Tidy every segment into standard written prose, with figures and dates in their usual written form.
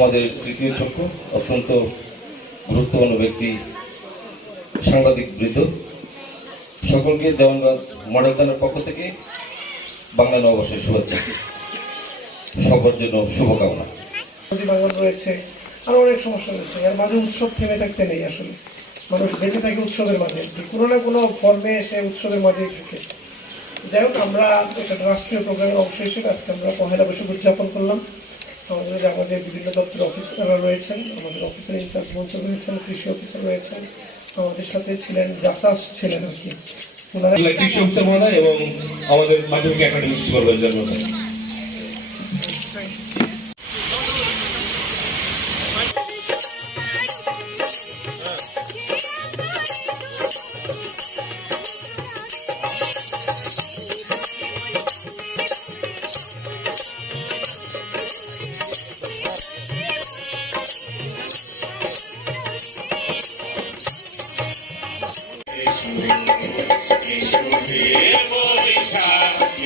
সমাজের তৃতীয় চক্ষু, অত্যন্ত গুরুত্বপূর্ণ ব্যক্তি, সাংবাদিক বৃন্দ, সকলকে দেওয়ানগঞ্জ মডেল থানার পক্ষ থেকে বাংলা নববর্ষের শুভেচ্ছা, সবার জন্য শুভকামনা। রয়েছে আরো অনেক সমস্যা রয়েছে, এর মাঝে উৎসব থেমে থাকতে নেই। আসলে মানুষ বেঁচে থাকে উৎসবের মাঝে, কোনো না কোনো ফর্মে এসে উৎসবের মাঝেই থাকে। যাই হোক, আমরা একটা রাষ্ট্রীয় প্রোগ্রামের অংশ হিসেবে আজকে আমরা পহেলা বৈশাখ উদযাপন করলাম। আমাদের বিভিন্ন দপ্তরের অফিসাররা রয়েছেন, আমাদের অফিসার ইনচার্জ মঞ্চ রয়েছেন, কৃষি অফিসার রয়েছেন, আমাদের সাথে ছিলেন জাসাস ছিলেন আর কি, ওনারা কৃষি অফিসার মহোদয় এবং আমাদের মাধ্যমিক একাডেমিক সুপারভাইজার মহোদয়।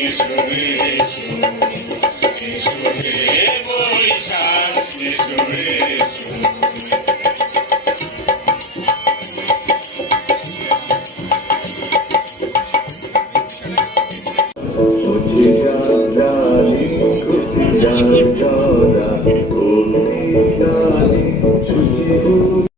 Ishuri